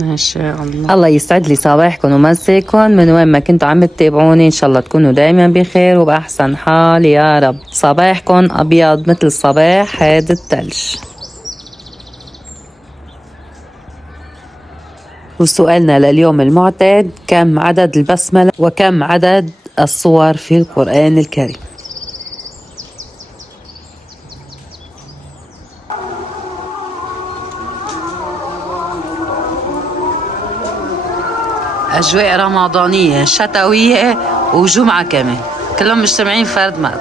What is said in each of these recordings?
ما شاء الله. الله يسعد لي صباحكم ومساكم من وين ما كنتوا عم تتابعوني. ان شاء الله تكونوا دايما بخير وبأحسن حال يا رب. صباحكم ابيض مثل صباح هذا الثلج. وسؤالنا لليوم المعتاد: كم عدد البسملة وكم عدد الصور في القرآن الكريم؟ أجواء رمضانية شتوية وجمعة كمان، كلهم مجتمعين فرد مات.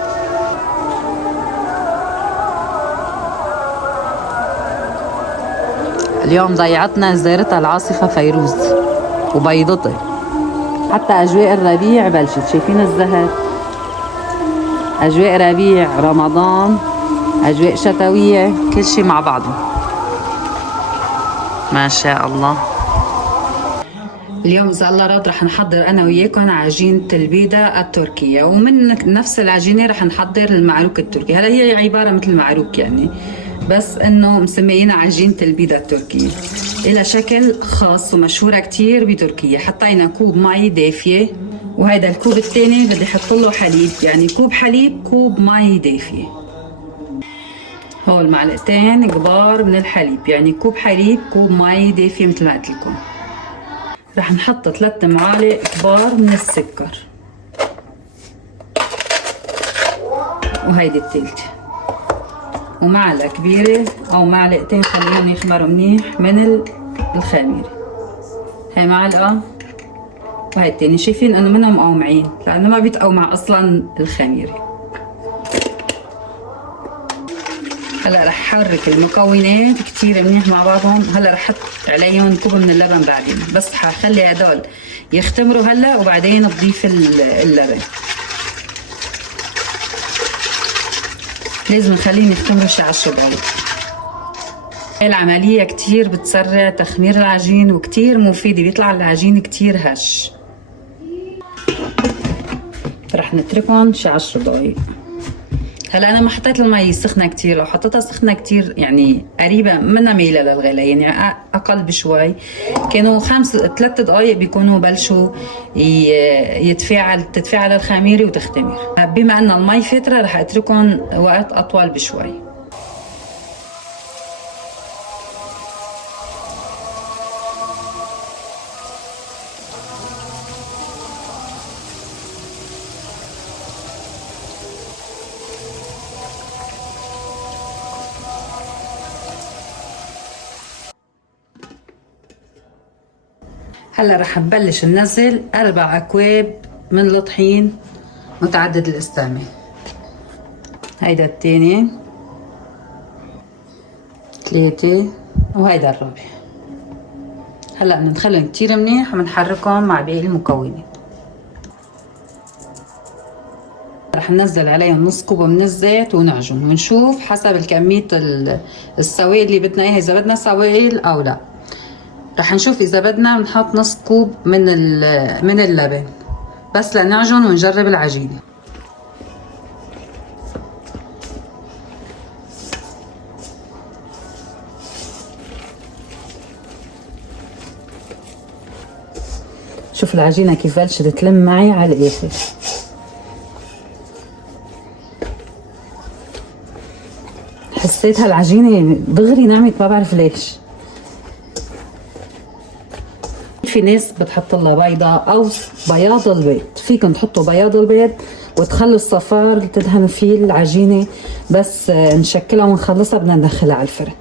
اليوم ضيعتنا زيارتها العاصفة فيروز وبيضتي. حتى أجواء الربيع بلشت، شايفين الزهر؟ أجواء ربيع، رمضان، أجواء شتوية، كل شي مع بعضه. ما شاء الله. اليوم إذا الله راد رح نحضر أنا وياكم عجينة البيضة التركية، ومن نفس العجينة رح نحضر المعروك التركي. هلا هي عبارة مثل المعروك يعني، بس إنه مسميينها عجينة البيضة التركية. إلها شكل خاص ومشهورة كتير بتركيا. حطينا كوب مي دافية، وهيدا الكوب التاني بدي أحط له حليب، يعني كوب حليب كوب مي دافية. هول معلقتين كبار من الحليب، يعني كوب حليب كوب مي دافية مثل ما قلت لكم. رح نحط 3 معالق كبار من السكر، وهيدي التالتة، ومعلقة كبيرة أو معلقتين خليهم يخمروا منيح من الخميرة. هاي معلقة وهي التانية. شايفين إنه منهم مقومعين لأنه ما بيتقومع أصلا الخميرة. هلا رح حرك المكونات كتير منيح مع بعضهم. هلا رح احط عليهم كوب من اللبن بعدين، بس حخلي هدول يختمروا هلا وبعدين بضيف اللبن. لازم نخليهم يختمروا شي 10 دقايق. هاي العملية كتير بتسرع تخمير العجين وكتير مفيدة، بيطلع العجين كتير هش. رح نتركهم شي 10 دقايق. هلا انا ما حطيت المي سخنه كتير، لو حطيتها سخنه كتير يعني قريبه منها ميله للغلي، يعني اقل بشوي، كانوا 3 دقائق بيكونوا بلشوا تتفاعل الخميره وتختمر. بما ان المي فتره رح اتركهم وقت اطول بشوي. هلا رح نبلش ننزل 4 أكواب من الطحين متعدد الاستعمال. هيدا التاني، 3، وهيدا الرابع. هلا بدنا نخليهم كتير منيح وبنحركهم مع باقي المكونات. رح ننزل عليهم نص كوب من الزيت ونعجن ونشوف حسب الكمية السوائل اللي بدنا اياها، اذا بدنا سوائل او لا. رح نشوف اذا بدنا بنحط نص كوب من اللبن بس لنعجن ونجرب العجينة. شوف العجينة كيف بلشت تلم معي على الاخر. حسيت هالعجينة دغري نعمت، ما بعرف ليش. في ناس بتحط لها بيضة او بياض البيض، فيكم تحطوا بياض البيض وتخلوا الصفار تدهنوا فيه العجينة، بس نشكلها ونخلصها بدنا ندخلها على الفرن.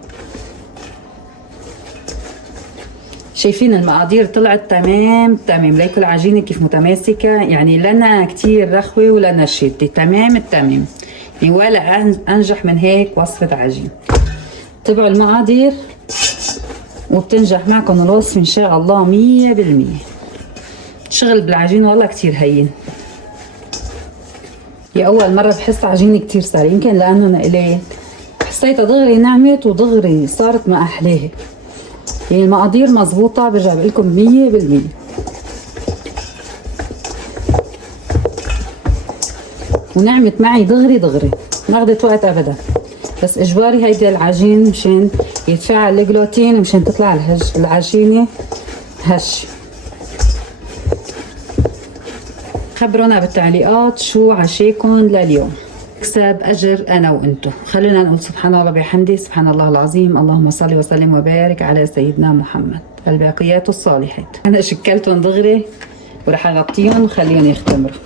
شايفين المقادير طلعت تمام، ليكوا العجينة كيف متماسكة، يعني لنا كتير رخوة ولنا شدة، تمام التمام، يعني ولا انجح من هيك وصفة عجين. تبعوا المقادير وبتنجح معكم الوصفة ان شاء الله 100%. شغل بالعجين والله كتير هين. هي اول مرة بحس عجينة كتير سهلة، يمكن لانه إلي حسيتها دغري نعمت ودغري صارت ما احلاها. يعني المقادير مزبوطة، برجع بقلكم 100%. ونعمت معي دغري، ما اخذت وقت ابدا، بس اجباري هيدي العجين مشان يتفاعل الجلوتين، مشان تطلع العجينة هش. خبرونا بالتعليقات شو عشاكم لليوم. اكسب اجر انا وانتو. خلونا نقول سبحان الله بحمده، سبحان الله العظيم، اللهم صل وسلم وبارك على سيدنا محمد. الباقيات الصالحات. انا شكلتهم دغري ورح اغطيهم وخليهم يختمروا.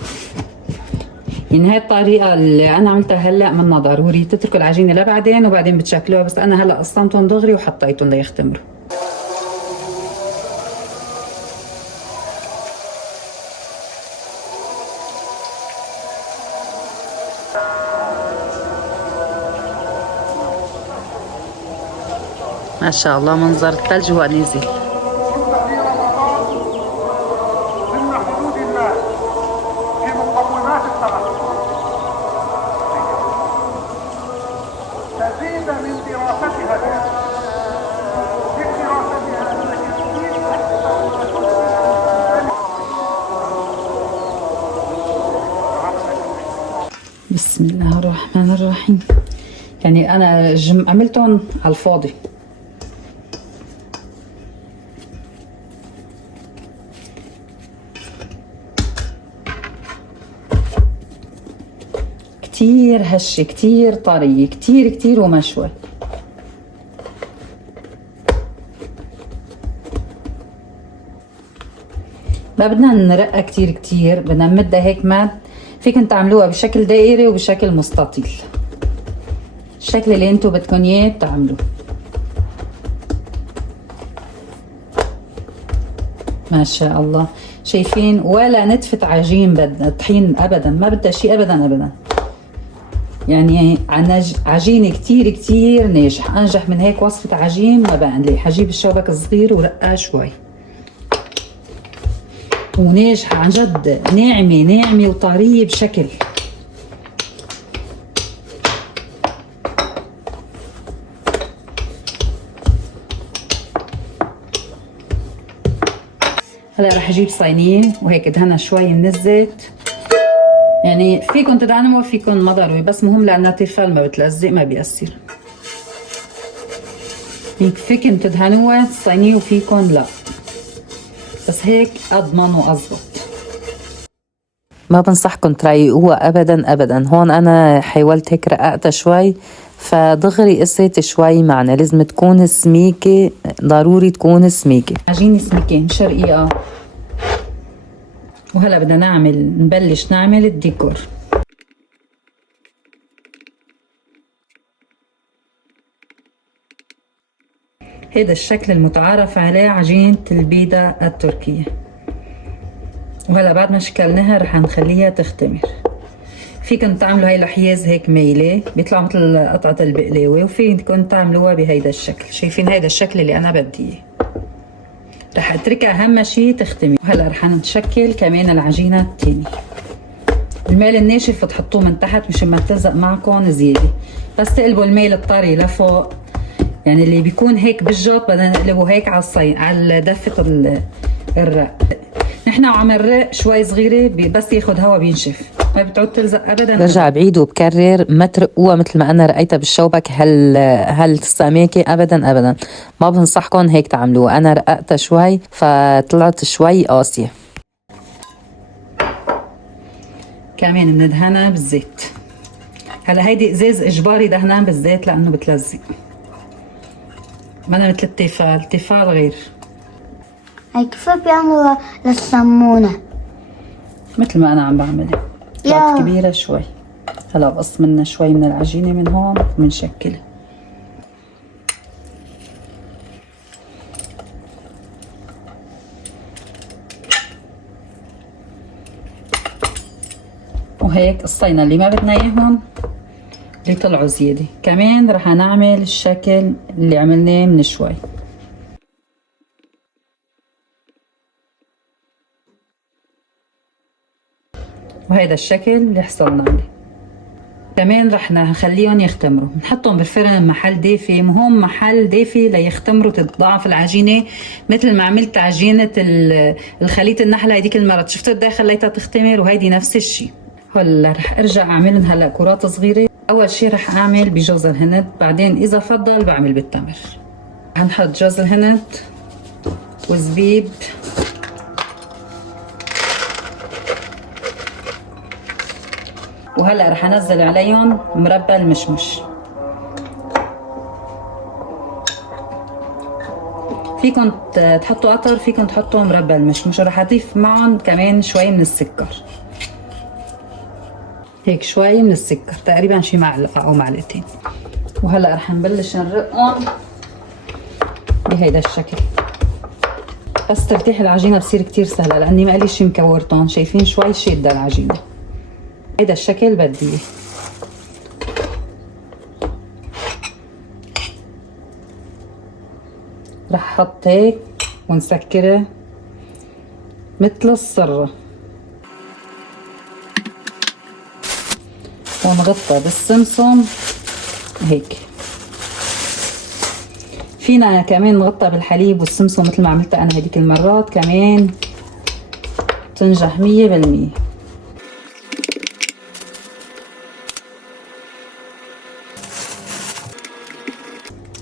يعني هاي الطريقة اللي أنا عملتها هلا منا ضروري تتركوا العجينة لبعدين وبعدين بتشكلوها، بس أنا هلا قسمتهم دغري وحطيتهم ليختمروا. ما شاء الله منظر الثلج وهو نازل. ضمن حدود الله في مقومات الصلاة تزيد من دراستها بسم الله الرحمن الرحيم. يعني أنا عملتهم على الفاضي. كتير هشة، كتير طرية، كتير ومشوي. ما بدنا نرقها كتير، بدنا نمدها هيك مد. فيكن تعملوها بشكل دائري وبشكل مستطيل، الشكل اللي انتو بدكن اياه تعملوه. ما شاء الله. شايفين؟ ولا نتفة عجين بدنا طحين ابدا، ما بدها شيء ابدا. يعني عجينة كتير ناجح. انجح من هيك وصفة عجين ما بقى لي. حجيب الشوبك الصغير ورقاه شوي وناجحة عن جد، ناعمة وطرية بشكل. هلا رح اجيب صينية وهيك ادهنها شوي من الزيت. يعني فيكن تدهنوا فيكن ما ضروري، بس مهم لانها تيفال ما بتلزق ما بيأثر. فيكن تدهنوها الصينية وفيكن لا، بس هيك اضمن واضبط. ما بنصحكم تريقوها ابدا. هون انا حاولت هيك رققتها شوي فدغري قصيت شوي معنا. لازم تكون سميكة، ضروري تكون سميكة. عجينة سميكة مش رقيقة. وهلا بدنا نبلش نعمل الديكور. هيدا الشكل المتعارف عليه عجينة البيضة التركية. وهلا بعد ما شكلناها رح نخليها تختمر. فيكن تعملوا هاي الحياز هيك ميلة بيطلعوا مثل قطعة البقلاوة، وفيكن تعملوها بهيدا الشكل. شايفين هيدا الشكل اللي انا بدي اياه. رح اتركها اهم شي تختمر. وهلا رح نشكل كمان العجينة التانية. الميل الناشف تحطوه من تحت مشان ما تلزق معكم زيادة، بس تقلبوا الميل الطري لفوق. يعني اللي بيكون هيك بالجوط بدنا نقلبه هيك على الصين، على دفة الرق. نحن وعم نرق شوي صغيرة بس ياخد هوا بينشف، ما بتعود تلزق ابدا. برجع بعيد وبكرر، ما ترقوها مثل ما انا رقيتها بالشوبك هالسماكة ابدا. ما بنصحكم هيك تعملوها. انا رققتها شوي فطلعت شوي قاسية. كمان بندهنها بالزيت. هلا هيدي ازاز اجباري دهنان بالزيت لانه بتلزق، ما أنا مثل التيفال غير. هي كيف بيعملوا للسمونة؟ مثل ما أنا عم بعملها، طلعت كبيرة شوي. هلا بقص منها شوي من العجينة من هون وبنشكلها. وهيك قصينا اللي ما بدنا اياهم اللي طلعوا زيادة. كمان رح نعمل الشكل اللي عملناه من شوي. وهيدا الشكل اللي حصلنا عليه. كمان رح نخليهم يختمروا، نحطهم بالفرن محل دافي. مهم محل دافي ليختمروا تتضاعف العجينة. مثل ما عملت عجينة الخليط النحلة هيديك المرة، شفت قد ايه خليتها تختمر، وهيدي نفس الشي. هلا رح ارجع اعملهم هلا كرات صغيرة. اول شي رح اعمل بجوز الهند، بعدين اذا فضل بعمل بالتمر. هنحط جوز الهند وزبيب، وهلا رح انزل عليهم مربى المشمش. فيكن تحطوا قطر، فيكن تحطوا مربى المشمش، ورح اضيف معهم كمان شوي من السكر، هيك شوي من السكر تقريبا شي معلقه او معلقتين. وهلا رح نبلش نرقهم بهيدا الشكل. بس ترتيح العجينه بصير كتير سهله لاني ما قلي شي مكورتهم، شايفين شوي شاده العجينه. هيدا الشكل بدي اياه. رح احط هيك ونسكرها مثل الصرة، ونغطى بالسمسم هيك. فينا كمان نغطى بالحليب والسمسم مثل ما عملتها انا هديك المرات، كمان تنجح 100%.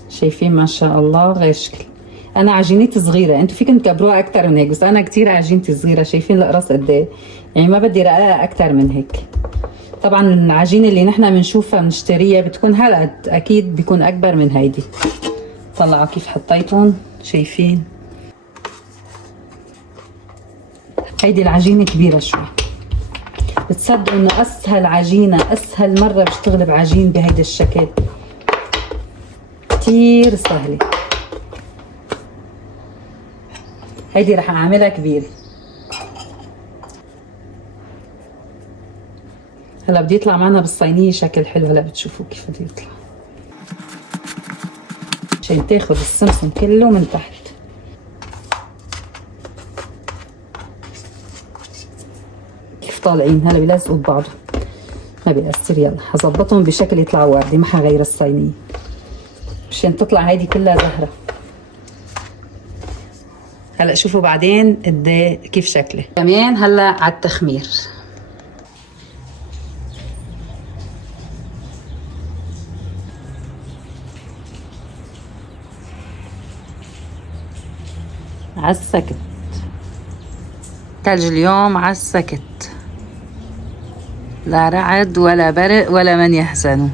شايفين ما شاء الله غير شكل. انا عجينتي صغيره، انتوا فيكم تكبروها اكثر من هيك، بس انا كتير عجينتي صغيره. شايفين القراص قد ايه؟ يعني ما بدي رقاقه اكثر من هيك. طبعا العجينه اللي نحن بنشوفها بنشتريها بتكون هالقد، اكيد بيكون اكبر من هيدي. طلعوا كيف حطيتهم، شايفين؟ هيدي العجينه كبيره شوي. بتصدقوا انه اسهل عجينه، اسهل مره بشتغل بعجين بهيدا الشكل، كتير سهله. هيدي رح اعملها كبير. هلا بدي يطلع معنا بالصينيه شكل حلو. هلا بتشوفوا كيف بده يطلع، عشان تاخد السمسم كله من تحت. كيف طالعين هلا بيلزقوا ببعض، ما بيأثر. يلا حظبطهم بشكل يطلعوا وردي، ما حغير الصينيه عشان تطلع هيدي كلها زهره. هلا شوفوا بعدين قد كيف شكله. كمان هلا على التخمير. عالسكت، تلج اليوم عالسكت، لا رعد ولا برق ولا من يحزنوا.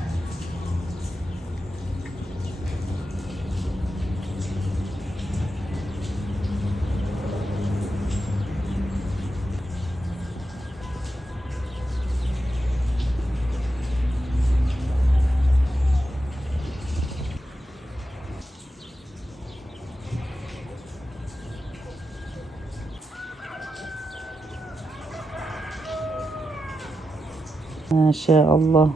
ما شاء الله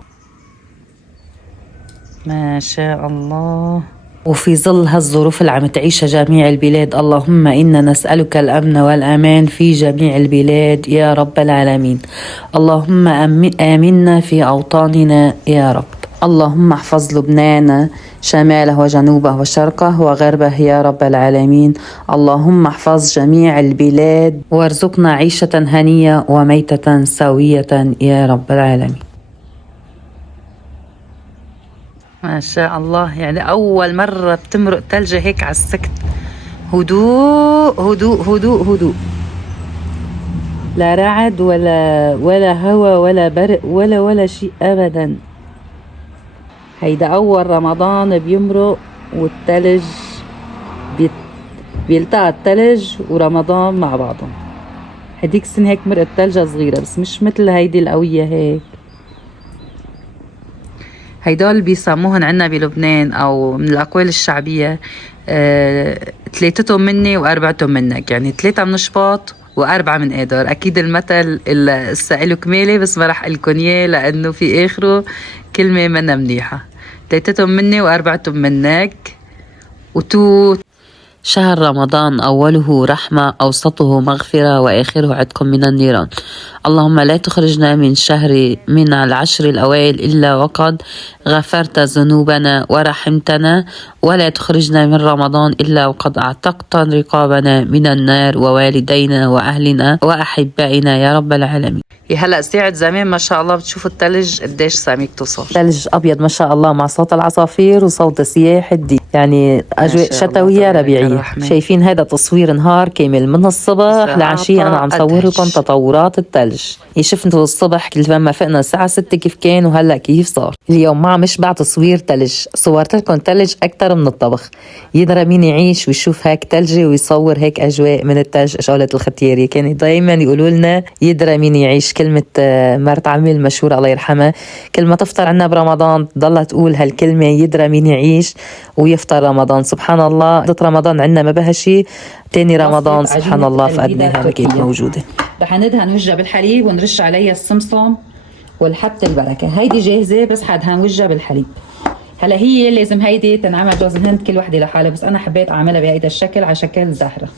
ما شاء الله. وفي ظل هالظروف اللي عم تعيشها جميع البلاد، اللهم إنا نسألك الأمن والأمان في جميع البلاد يا رب العالمين. اللهم آمنا في أوطاننا يا رب. اللهم احفظ لبنان شماله وجنوبه وشرقه وغربه يا رب العالمين. اللهم احفظ جميع البلاد وارزقنا عيشة هنية وميتة سوية يا رب العالمين. ما شاء الله، يعني أول مرة بتمرق تلجة هيك على السكت. هدوء هدوء هدوء هدوء، لا رعد ولا هوا ولا برق ولا شيء أبدا. هيدا أول رمضان بيمرق والتلج بيلتقى التلج ورمضان مع بعضهم. هديك السنة هيك مرقت تلجة صغيرة، بس مش مثل هيدي القوية هيك. هيدول بيسموهن عنا بلبنان أو من الأقوال الشعبية ثلاثتهم مني وأربعتهم منك، يعني 3 من شباط و4 من قادر. أكيد المثل السائل كمالي، بس ما رح قلكن إياه لأنه في آخره كلمة منا منيحة. 3 مني و4 منك. وتوت شهر رمضان أوله رحمة، أوسطه مغفرة، وآخره عتق من النيران. اللهم لا تخرجنا من العشر الأوائل إلا وقد غفرت ذنوبنا ورحمتنا، ولا تخرجنا من رمضان إلا وقد أعتقت رقابنا من النار، ووالدينا وأهلنا وأحبائنا يا رب العالمين. هلا ساعة زمان ما شاء الله بتشوفوا التلج قديش سامي توصل. تلج أبيض ما شاء الله، مع صوت العصافير وصوت سياح الدين. يعني أجواء ما شاء الله، شتوية تبارك ربيعية. الرحمن. شايفين هذا تصوير نهار كامل من الصبح ساعة لعشية. أنا عم صور لكم أدهش. تطورات الثلج. شفتوا الصبح كيف لما فقنا الساعة 6 كيف كان، وهلأ كيف صار. اليوم ما عم اشبع تصوير ثلج، صورت لكم ثلج أكثر من الطبخ. يدرى مين يعيش ويشوف هيك ثلجة ويصور هيك أجواء من الثلج. شغلة الختياري كانوا دايما يقولوا لنا يدرى مين يعيش. كلمة مرت عمي المشهورة الله يرحمها، كل ما تفطر عنا برمضان ضلها تقول هالكلمة، يدرى مين يعيش ويفطر رمضان. سبحان الله، ضد رمضان عنا ما بها شيء، تاني رمضان وصفة سبحان عجينة الله التلبيدة فقدناها بكيت التركية. موجودة. رح ندهن وجهها بالحليب ونرش عليها السمسم والحبة البركة. هيدي جاهزة، بس حدهن وجهها بالحليب. هلا هي لازم هيدي تنعمل جوز الهند كل وحدة لحالها، بس أنا حبيت أعملها بهيدا الشكل على شكل زهرة.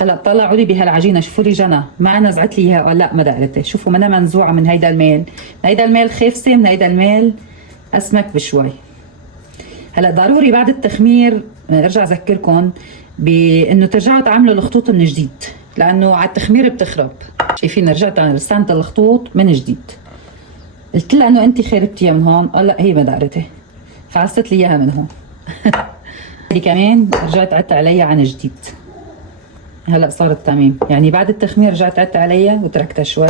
هلا طلعوا لي بهالعجينة، شوفوا لي جنى ما نزعت لي اياها ولا لا، ما دقرتها. شوفوا منها منزوعة من هيدا الميل، من هيدا الميل خافسة، من هيدا الميل أسمك بشوي. هلا ضروري بعد التخمير ارجع اذكركم بانه ترجعوا تعملوا الخطوط من جديد، لانه على التخمير بتخرب. شايفين رجعت رسمت الخطوط من جديد. قلت لها انه انت خربتيها من هون، قال لا هي ما دقرتها، فعصت لي اياها من هون. هي كمان رجعت عدت عليها عن جديد. هلا صارت تمام، يعني بعد التخمير رجعت عدت عليها وتركتها شوي.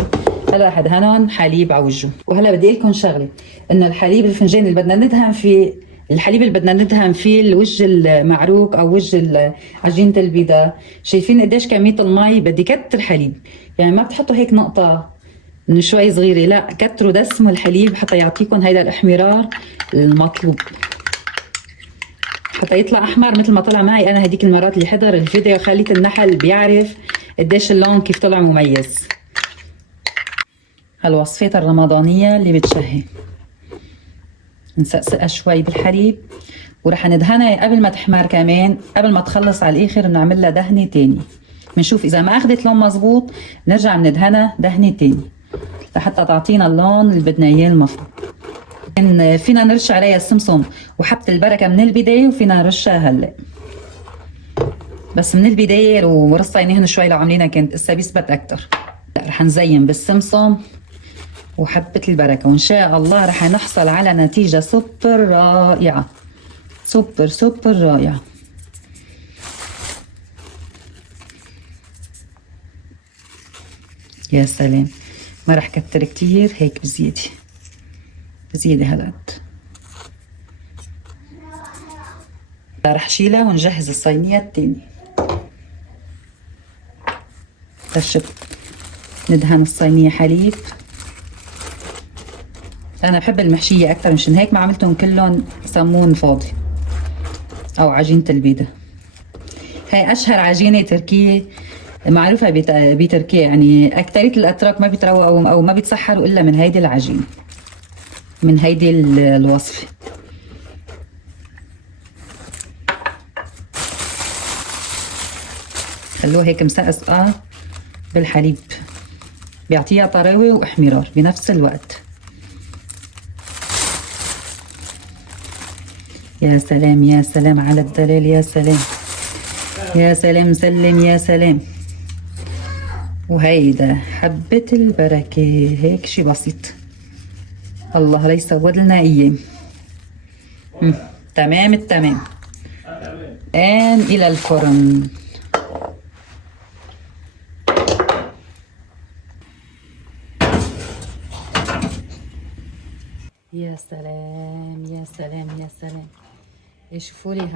هلا رح ادهنهم حليب على وجهه. وهلا بدي اقول لكم شغله، انه الحليب الفنجان اللي بدنا ندهن فيه، الحليب اللي بدنا ندهن فيه الوجه المعروك او وجه عجينه البيضه، شايفين قديش كميه المي؟ بدي كتر حليب، يعني ما بتحطوا هيك نقطه من شوي صغيره، لا كتروا دسموا الحليب حتى يعطيكم هيدا الاحمرار المطلوب، حتى يطلع احمر مثل ما طلع معي انا هديك المرات اللي حضر الفيديو خليت النحل بيعرف قديش اللون كيف طلع مميز. هالوصفات الرمضانيه اللي بتشهي. نسقسقها شوي بالحليب ورح ندهنها قبل ما تحمر، كمان قبل ما تخلص على الاخر بنعمل لها دهنه تاني. بنشوف اذا ما اخذت لون مزبوط نرجع بندهنها دهنه تاني لحتى تعطينا اللون اللي بدنا اياه المفروض. فينا نرش عليها السمسم وحبة البركة من البداية، وفينا نرشها هلا، بس من البداية ورصيناهن شوي لو عاملينها كانت اسا بيثبت اكتر. رح نزين بالسمسم وحبة البركة، وان شاء الله رح نحصل على نتيجة سوبر رائعة، سوبر رائعة. يا سلام، ما رح كتر كتير هيك بزيادة هالقد. رح شيلها ونجهز الصينية التانية. ندهن الصينية حليب. أنا بحب المحشية أكتر، مشان هيك ما عملتهم كلهم سمون فاضي أو عجينة البيضة. هاي أشهر عجينة تركية معروفة بتركيا، يعني أكترية الأتراك ما بيتروقوا أو ما بيتسحروا إلا من هيدي العجينة، من هيدي الوصفة. خلوه هيك مسقسقة بالحليب، بيعطيها طراوة واحمرار بنفس الوقت. يا سلام يا سلام على الدلال، يا سلام يا سلام، سلم يا سلام. وهيدا حبة البركة، هيك شي بسيط، الله لا يسود لنا ايام. تمام التمام. الآن إلى الفرن. يا سلام يا سلام يا سلام، شوفوا لي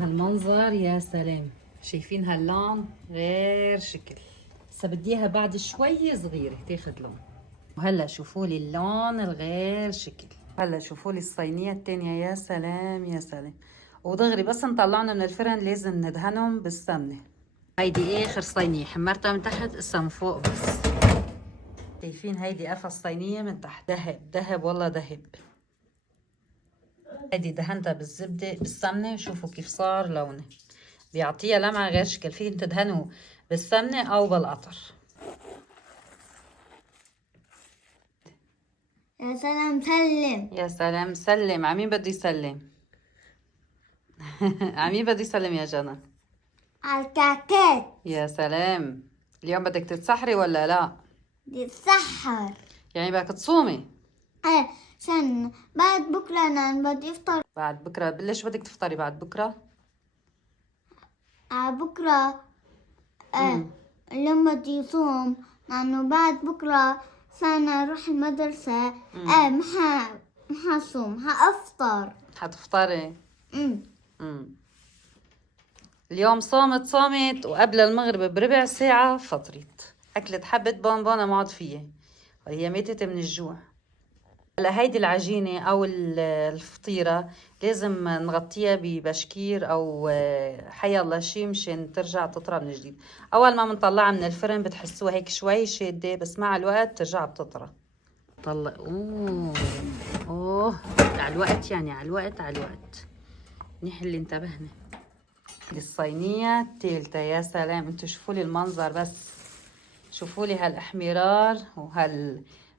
هالمنظر، يا سلام. شايفين هاللون غير شكل، بس بدي اياها بعد شوي صغيره تاخد لون. وهلا شوفوا لي اللون الغير شكل. هلا شوفوا لي الصينيه الثانيه، يا سلام يا سلام. ودغري بس نطلعنا من الفرن لازم ندهنهم بالسمنه. هيدي اخر صينيه حمرتها من تحت، اسا من فوق بس. شايفين هيدي قفا الصينيه من تحت، ذهب ذهب والله ذهب. هيدي دهنتها بالزبده بالسمنه، شوفوا كيف صار لونه، بيعطيها لمعه غير شكل. فين تدهنوا بالسمنه او بالقطر. يا سلام سلم. يا سلام سلم. عمين بده يسلم؟ عمين بده يسلم يا جنى؟ على الكعكات. يا سلام. اليوم بدك تتسحري ولا لا؟ دي السحر. يعني بدك تصومي؟ سنة بعد بكرة أنا بدي أفطر. بعد بكره ليش بدك تفطري بعد بكره؟ بكرة اليوم بدي يصوم، لأنه بعد بكرة سنة أروح المدرسة. ما حصوم، حأفطر. حتفطري؟ أم. اليوم صامت وقبل المغرب بربع ساعة فطرت، أكلت حبة بونبونة معد فيها وهي ماتت من الجوع. هلا هيدي العجينة أو الفطيرة لازم نغطيها ببشكير أو حي الله شي مشان ترجع تطرى من جديد. أول ما بنطلعها من الفرن بتحسوها هيك شوي شادة، بس مع الوقت ترجع بتطرى. طلع أوه على الوقت، يعني على الوقت منيح اللي انتبهنا. دي الصينية التالتة. يا سلام، انتوا شوفوا لي المنظر، بس شوفوا لي هالاحمرار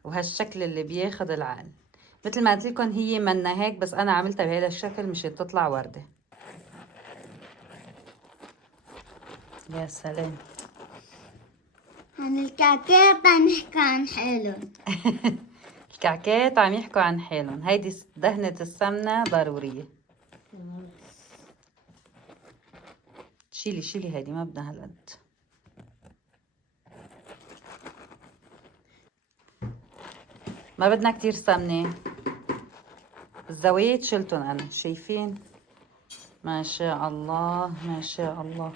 وهالشكل اللي بياخد العقل. مثل ما قلت لكم هي منا هيك، بس انا عملتها بهذا الشكل مشان تطلع وردة. يا سلام. عن الكعكات عم نحكي عن حالهم. الكعكات عم يحكوا عن حالهم. هيدي دهنة السمنة ضرورية. شيلي هيدي، ما بدنا هالقد. ما بدنا كتير سمنة. الزوايد شلتن انا، شايفين؟ ما شاء الله ما شاء الله.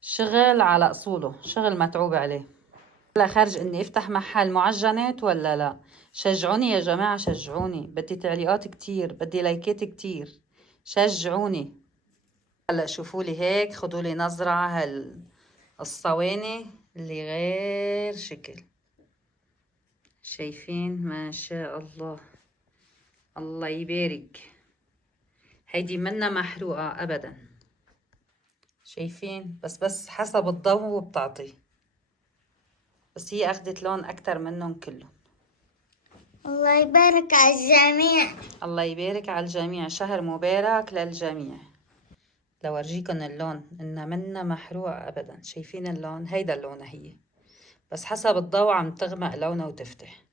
شغل على اصوله، شغل متعوب عليه. هلا خارج اني افتح محل معجنات ولا لا؟ شجعوني يا جماعة، شجعوني. بدي تعليقات كتير، بدي لايكات كتير، شجعوني. هلا شوفوا لي هيك، خدوا لي نظرة على الصواني اللي غير شكل. شايفين؟ ما شاء الله، الله يبارك. هيدي منا محروقة ابدا. شايفين؟ بس حسب الضوء بتعطي، بس هي اخدت لون اكتر منهم كلهم. الله يبارك على الجميع. الله يبارك على الجميع، شهر مبارك للجميع. لو ارجيكم اللون، انها منا محروقة ابدا. شايفين اللون؟ هيدا اللون هي، بس حسب الضوء عم تغمق لونها وتفتح.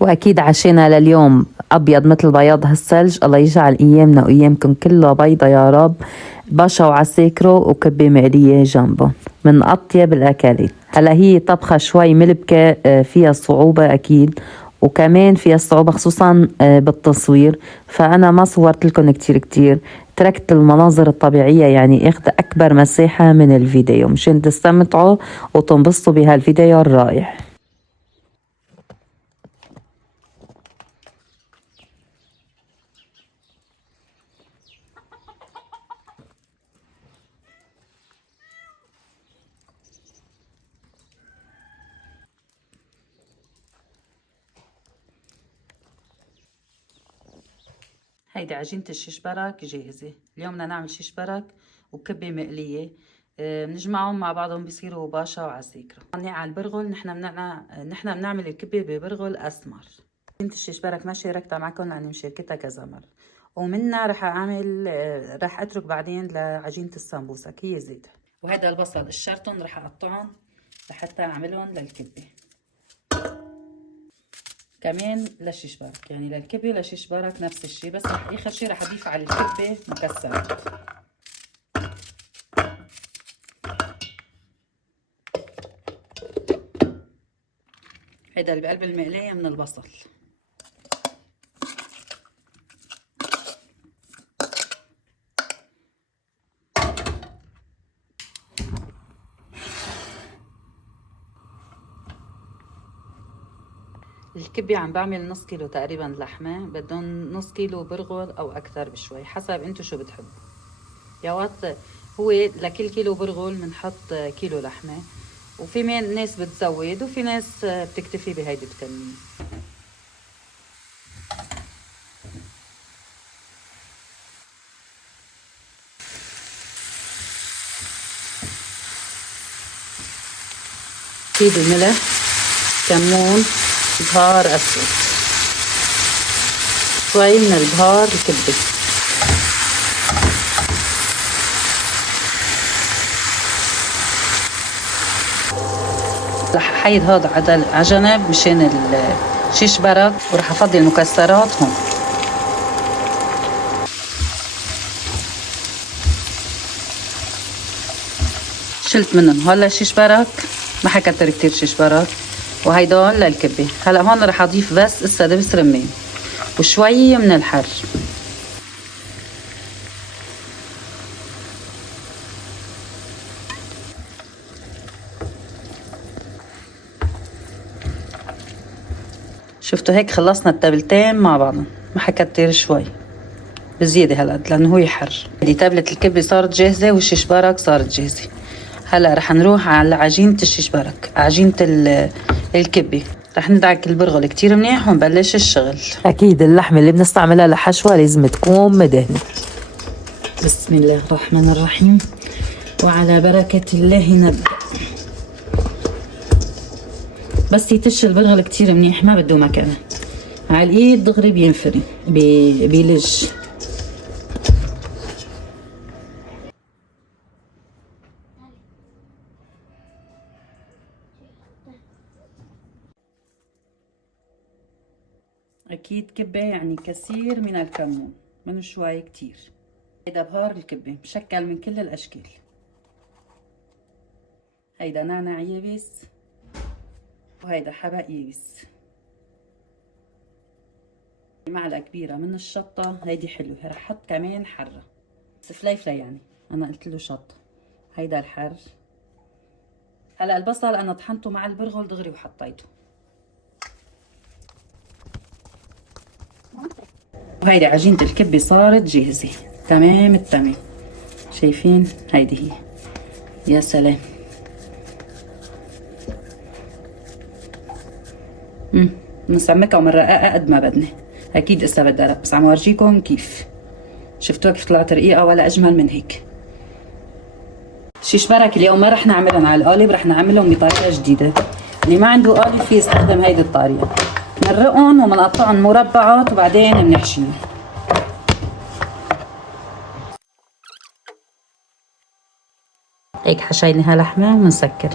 وأكيد عشانا لليوم أبيض مثل بياض هالثلج. الله يجعل أيامنا وأيامكم كلها بيضة يا رب. باشا وعساكرو وكبة مقلية جنبهم، من أطيب الأكلات. هلا هي طبخة شوي ملبكة، فيها صعوبة أكيد، وكمان فيها صعوبة خصوصا بالتصوير، فأنا ما صورت لكم كتير. تركت المناظر الطبيعية، يعني اخذ أكبر مساحة من الفيديو مشان تستمتعوا وتنبسطوا بهالفيديو الرائع. هيدي عجينة الشيش برك جاهزة. اليوم بدنا نعمل شيش برك وكبة مقلية، بنجمعهم مع بعضهم بيصيروا باشا وعساكرة. على البرغل، نحن بنعمل الكبة ببرغل أسمر. عجينة الشيش برك ما شاركتها معكم لأني مشاركتها كذا مرة، ومنها رح أترك بعدين لعجينة السمبوسك، هي زيتها. وهذا البصل الشرطن رح أقطعهم لحتى أعملهم للكبة، كمان للشيش برك، يعني للكبة لشيش برك نفس الشيء، بس آخر شيء رح أضيف على الكبة مكسرات. هيدا اللي بقلب المقلاية من البصل. الكبة عم بعمل نص كيلو تقريبا لحمة، بدهم نص كيلو برغل أو أكثر بشوي حسب انتو شو بتحبوا. ياوات هو لكل كيلو برغل بنحط كيلو لحمة، وفي ناس بتزود وفي ناس بتكتفي بهيدي الكمية. كيلو ملح، كمون، بهار أسود، شوي من البهار الكبة. رح حيد هذا على جنب مشان الشيش برك، ورح افضي المكسرات هون. شلت منهم هلا شيش برك، ما حكتر كتير شيش برك، وهيدول للكبة. هلا هون رح اضيف بس اسا دبس رمان وشوي من الحر. شفتوا هيك خلصنا التبلتين مع بعضهم، ما حكتر شوي بزيادة هالقد لأنه هو حر. هذه تبلة الكبة صارت جاهزة والشيش برك صارت جاهزة. هلا رح نروح على عجينة الشيش برك، عجينة الكبة. رح ندعك البرغل كتير منيح ونبلش الشغل. أكيد اللحمة اللي بنستعملها لحشوة لازم تكون مدهنة. بسم الله الرحمن الرحيم، وعلى بركة الله نبدأ. بس يتش البرغل كتير منيح، ما بده مكانه على الايد دغري بينفري بيلج. اكيد كبة يعني كثير من الكمون، من شوي كتير. هيدا بهار الكبة مشكل من كل الاشكال. هيدا نعناع يابس وهيدا حبق يابس. معلقة كبيرة من الشطة، هيدي حلوة. رح احط كمان حرة بس فليفلة، يعني انا قلت له شطة. هيدا الحر. هلا البصل انا طحنته مع البرغل دغري وحطيته. وهيدي عجينة الكبة صارت جاهزة تمام التمام. شايفين هيدي هي. يا سلام. نسمكها ومنرققها قد ما بدنا. اكيد اسا بدها رق، بس عم ورجيكم كيف. شفتوا كيف طلعت رقيقة ولا اجمل من هيك. شيش برك اليوم ما رح نعملهم على القالب، رح نعملهم بطريقة جديدة. اللي ما عنده قالب فيه يستخدم هيدي الطريقة. بنرقهم وبنقطعهم مربعات وبعدين بنحشيهم. هيك حشيناها لحمة ومنسكر،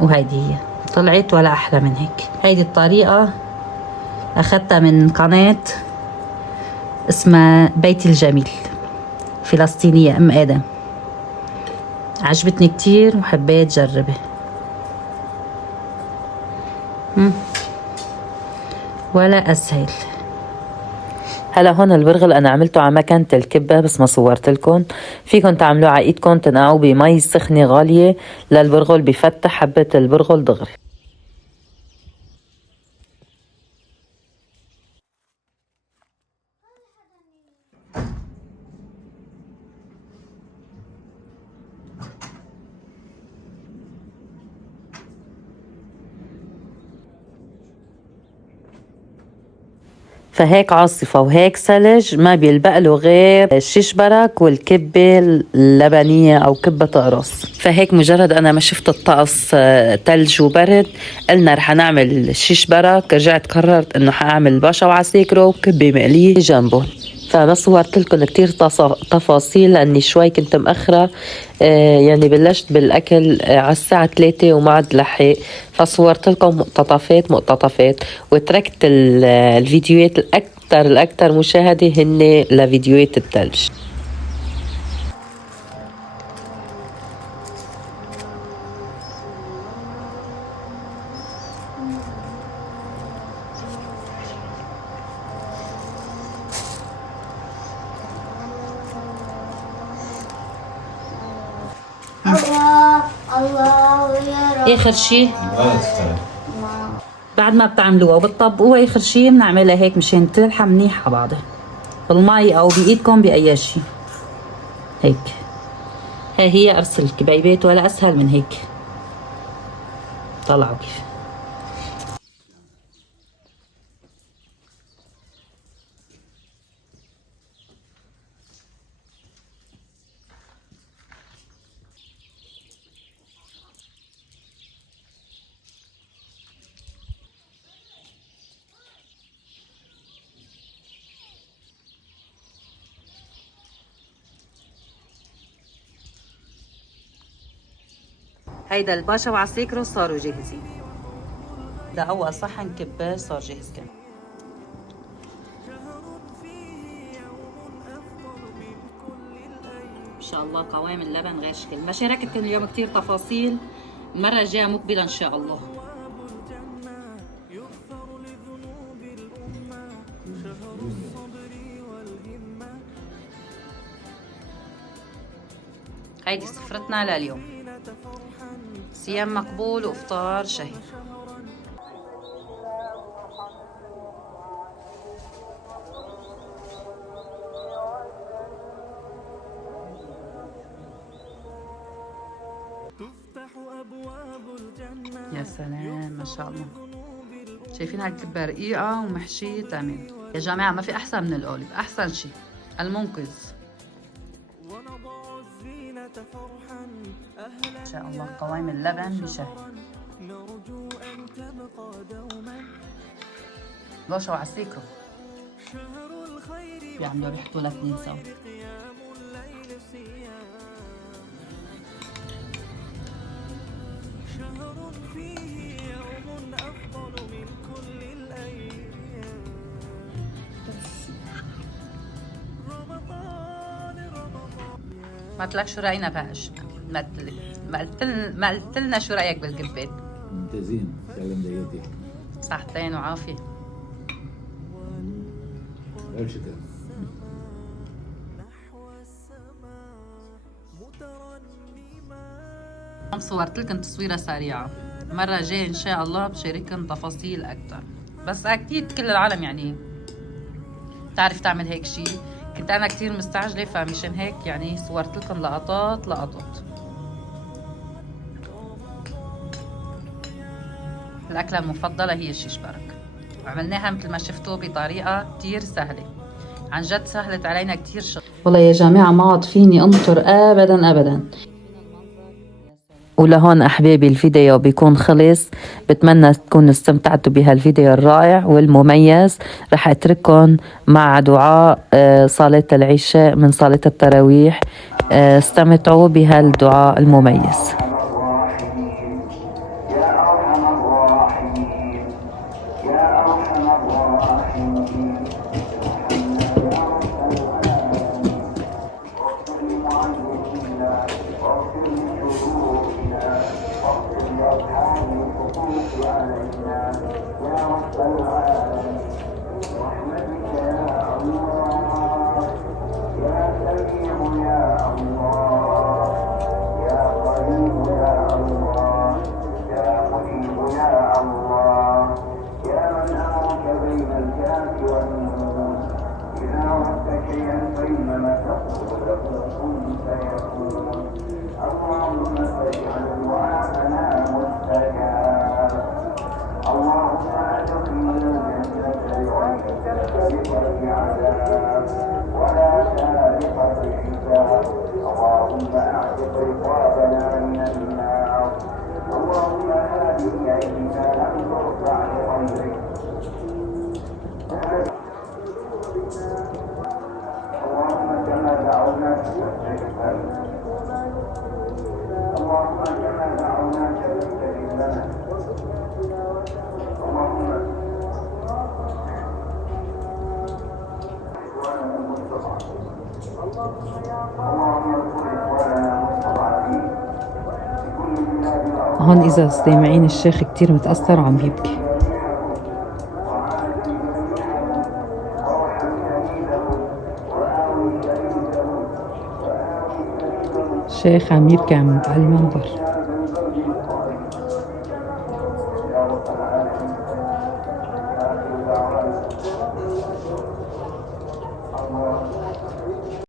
وهيدي هي طلعت ولا أحلى من هيك. هيدي الطريقة أخذتها من قناة اسمها بيت الجميل، فلسطينية أم آدم. عجبتني كتير وحبيت جربها. ولا أسهل. هلا هون البرغل انا عملته على مكانة الكبة بس ما صورت لكم. فيكم تعملوه على ايدكم، تنقعوه بمي سخنة غالية للبرغل، بفتح حبة البرغل دغري. فهيك عاصفة وهيك ثلج، ما بيلبق له غير الشيش برك والكبة اللبنية أو كبة تقرص. فهيك مجرد أنا ما شفت الطقس تلج وبرد قلنا رح نعمل الشيش برك. رجعت قررت إنه حأعمل باشا وعساكره وكبة مقلية جنبهم. فما صورت لكم كتير تفاصيل لأني شوي كنت مأخرة، يعني بلشت بالأكل على الساعة 3 وما عاد لحق، فصورت لكم مقتطفات وتركت الفيديوهات الأكثر مشاهدة هن لفيديوهات الثلج. الله يا رب. آخر شي بعد ما بتعملوها وبتطبقوها اخر شي بنعملها هيك مشان تلحم منيح على بعضها بالمي او بايدكم باي شي هيك. هاي هي قرص الكبيبات ولا اسهل من هيك. طلعوا كيف. هيدا الباشا وعساكره صاروا جاهزين. لأول صحن كبار صار جاهز كمان. إن شاء الله قوام اللبن غير شكل. ما شاركت اليوم كتير تفاصيل، المرة الجاية مقبلة إن شاء الله. هيدي سفرتنا لليوم، صيام مقبول وافطار شهي. يا سلام ما شاء الله. شايفين هالكبة رقيقة ومحشية تمام. يا جماعة ما في أحسن من القالب، أحسن شي المنقذ. إن شاء الله قوام اللبن بشهي. باشا وعساكره بيعملوا ريحته الاثنين سوا. ما قلت لك شو راينا بهاش؟ ما قلت لنا شو رايك بالقبات؟ ممتازين، سلام دايتك. صحتين وعافيه. ألف شكر. صورت لكم تصويره سريعه، المره الجايه ان شاء الله بشارككم تفاصيل اكثر. بس اكيد كل العالم يعني بتعرف تعمل هيك شيء. كنت انا كثير مستعجله فمشان هيك يعني صورت لكم لقطات. الاكله المفضله هي الشيش برك. عملناها مثل ما شفتوا بطريقه كثير سهله، عن جد سهلت علينا كثير شغل. والله يا جماعه ما عاد فيني انطر ابدا. ولهون أحبابي الفيديو بيكون خلص. بتمنى تكونوا استمتعتوا بهالفيديو الرائع والمميز. رح أترككم مع دعاء صلاة العشاء من صلاة التراويح. استمتعوا بهالدعاء المميز. هون إذا سامعين الشيخ كتير متأثر وعم بيبكي. الشيخ عم يبكي على المنبر.